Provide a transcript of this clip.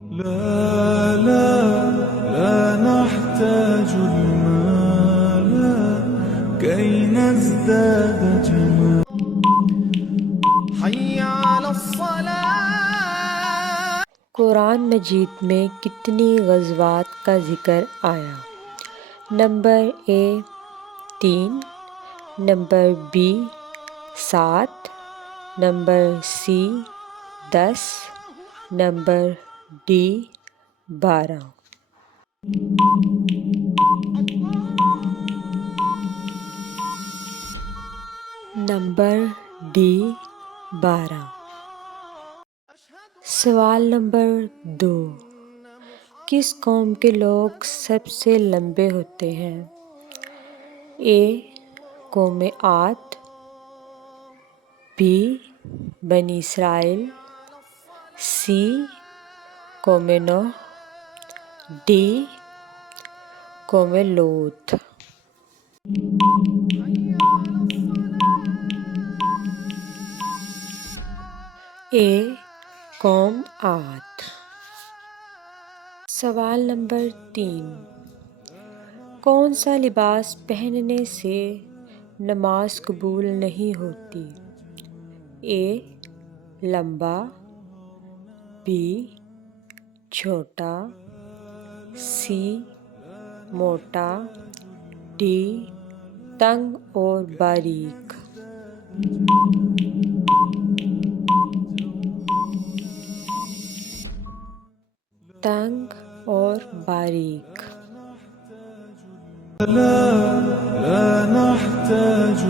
لا لا لا نحتاج المال كي نزداد جمالا. حي على الصلاة. قرآن مجید میں کتنی غزوات کا ذکر آیا؟ Number a 3، number be 7، number C 10، number D 12۔ Number D 12۔ سوال نمبر 2، کس قوم کے لوگ سب سے لمبے ہوتے ہیں؟ اے قوم عاد، بی بنی اسرائیل، سی قوم نوح، ڈی قوم لوط۔ اے قوم عاد۔ سوال نمبر 3، کون سا لباس پہننے سے نماز قبول نہیں ہوتی؟ اے لمبا، بی چھوٹا، سی موٹا، ڈی تنگ اور باریک۔ تنگ اور باریک۔ لا لا نحتاج